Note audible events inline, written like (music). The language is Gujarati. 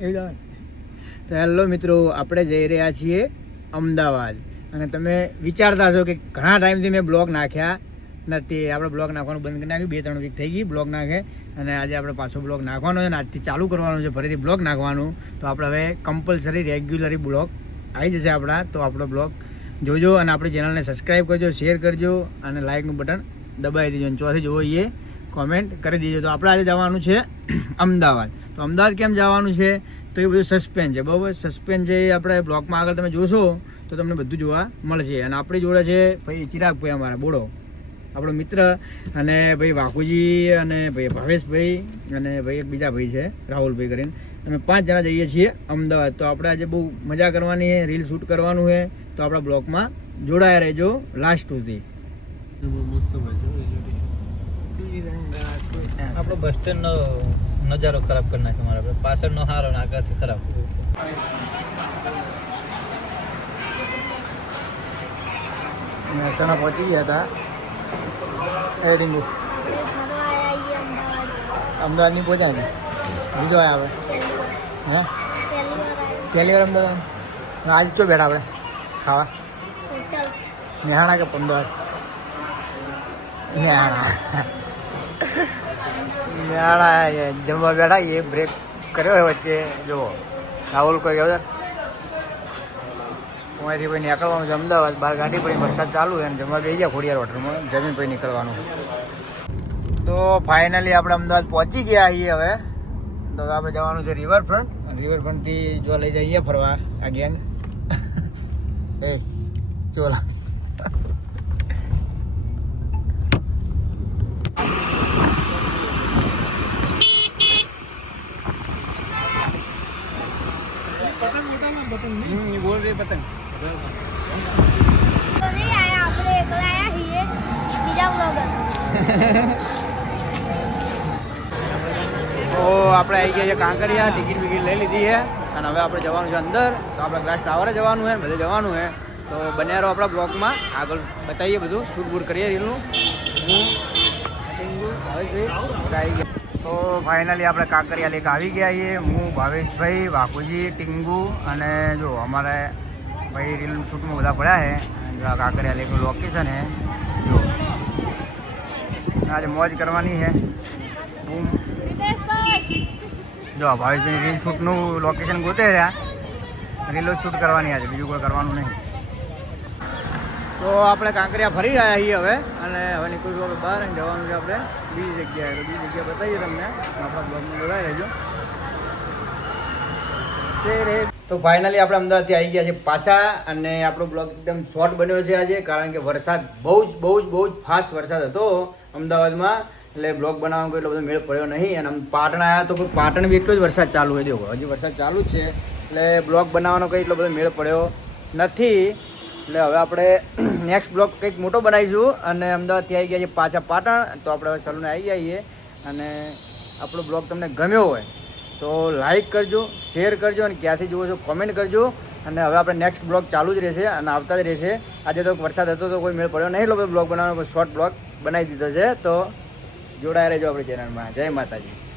તો હેલો મિત્રો, આપણે જઈ રહ્યા છીએ અમદાવાદ. અને તમે વિચારતા છો કે ઘણા ટાઈમથી મેં બ્લોગ નાખ્યા નથી. આપણે બ્લોગ નાખવાનું બંધ કરી નાખ્યું. બે, ત્રણ વીક થઈ ગઈ બ્લોગ નાખે. અને આજે આપણે પાછો બ્લોગ નાખવાનો છે અને આજથી ચાલુ કરવાનું છે, ફરીથી બ્લોગ નાખવાનું. તો આપણે હવે કમ્પલસરી રેગ્યુલરી બ્લોગ આવી જશે આપણા. તો આપણો બ્લોગ જોજો અને આપણી ચેનલને સબસ્ક્રાઈબ કરજો શેર કરજો અને લાઇકનું બટન દબાવી દેજો અને ચોથી જોવો એ કોમેન્ટ કરી દેજો. તો આપણે આજે જવાનું છે અમદાવાદ. તો અમદાવાદ કેમ જવાનું છે? તો એ બધું સસ્પેન્સ છે. બરાબર? સસ્પેન્સ છે એ આપણે બ્લોગમાં આગળ તમે જોશો, તો તમને બધું જોવા મળશે. અને આપણી જોડે છે ભાઈ ચિરાગભાઈ અમારા બોડો આપણો મિત્ર અને ભાઈ વાકુજી અને ભાઈ ભાવેશભાઈ અને ભાઈ એક બીજા ભાઈ છે, રાહુલભાઈ કરીને. અમે પાંચ જણા જઈએ છીએ અમદાવાદ. તો આપણે આજે બહુ મજા કરવાની છે રીલ શૂટ કરવાનું છે. તો આપણા બ્લોગમાં જોડાયા રહેજો લાસ્ટ સુધી. આપણો બસ સ્ટેન્ડ નો નજારો ખરાબ કરી નાખ્યો મારા આપણે પાછળનો હારો ને આગળથી ખરાબ મહેસાણા પહોંચી ગયા હતા? એ ડીંગુ અમદાવાદની પહોંચ્યા ને બીજો આવે હે? પહેલી વાર અમદાવાદ? આજ ચો બેઠા આપણે? ખાવા? મેહાણા કે અમદાવાદ મેહાણા મેહાણા જમવા બેઠા એ બ્રેક કર્યો હોય વચ્ચે. જુઓ રાહુલ કોઈ ગયો અહીંયાથી ભાઈ નીકળવાનું છે, અમદાવાદ. બહાર ગાડી પછી વરસાદ ચાલુ અને જમવા બેસી ગયા ખોડિયાર હોટલમાં. જમીન પછી નીકળવાનું તો ફાઇનલી આપણે અમદાવાદ પહોંચી ગયા છીએ હવે. તો આપણે જવાનું છે રિવરફ્રન્ટ રિવરફ્રન્ટથી જો લઈ જઈએ ફરવા, આ ગેંગ (laughs) એ ચોલા આયા આપણે એકલા આયા છીએ બીજા બ્લોગર તો આપણે આવી ગયા છે કાંકરિયા ટિકિટ વિકિટ લઈ લીધી છે. અને હવે આપણે જવાનું છે અંદર. તો આપણે ગ્લાસ ટાવરે જવાનું છે બધે જવાનું છે. તો બન્યા રહો આપણા બ્લોકમાં. આગળ બતાવીએ બધું. શૂટ બૂટ કરીએ રીલનું. હું આવી ગયા. તો ફાઇનલી આપણે કાંકરિયા લેક આવી ગયા છીએ. હું, ભાવેશભાઈ વાકુજી ટીંગુ અને જો અમારે ભાઈ રીલ શૂટમાં બધા પડ્યા છે. જો આ કાંકરિયા લેકનું લોકેશન છે. જો. આજે મોજ કરવાની છે. હું જો ભાવેશભાઈ રીલ શૂટનું લોકેશન ગોતે રહ્યા રીલો શૂટ કરવાની આજે, બીજું કોઈ કરવાનું નહીં. તો આપણે કાંકરિયા ફરી રહ્યા છીએ હવે. અને હવે નીકળશું આપણે બહાર અને જવાનું છે આપણે. બીજી જગ્યાએ. તો બીજી જગ્યા બતાવીએ તમને. આપણા બ્લોગમાં જોડાઈ રહેજો. તો ફાઇનલી આપણે અમદાવાદથી આવી ગયા છે પાછા. અને આપણો બ્લોગ એકદમ શોર્ટ બન્યો છે આજે, કારણ કે વરસાદ બહુ જ બહુ જ બહુ જ ફાસ્ટ વરસાદ હતો અમદાવાદમાં. એટલે બ્લોગ બનાવવાનો કોઈ એટલો બધો મેળ પડ્યો નહીં. અને પાટણ આવ્યા તો પાટણ બી એટલો જ વરસાદ ચાલુ હોય. દેવો હજી વરસાદ ચાલુ જ છે. એટલે બ્લોગ બનાવવાનો કંઈ એટલો બધો મેળ પડ્યો નથી. એટલે હવે આપણે નેક્સ્ટ બ્લોગ કંઈક મોટો બનાવીશું. અને અમદાવાદથી આવી ગયા છે પાછા પાટણ. તો આપણે હવે સલૂને આવી જઈએ. અને આપણો બ્લોગ તમને ગમ્યો હોય તો લાઈક કરજો શેર કરજો અને ક્યાંથી જુઓ છો કોમેન્ટ કરજો. અને હવે આપણે નેક્સ્ટ બ્લોગ ચાલુ જ રહેશે અને આવતા જ રહેશે. આજે તો વરસાદ હતો તો કોઈ મેળ પડ્યો નહીં. લોકો બ્લોગ બનાવવાનો શોર્ટ બ્લોગ બનાવી દીધો છે. તો જોડાયા રહેજો આપણી ચેનલમાં જય માતાજી.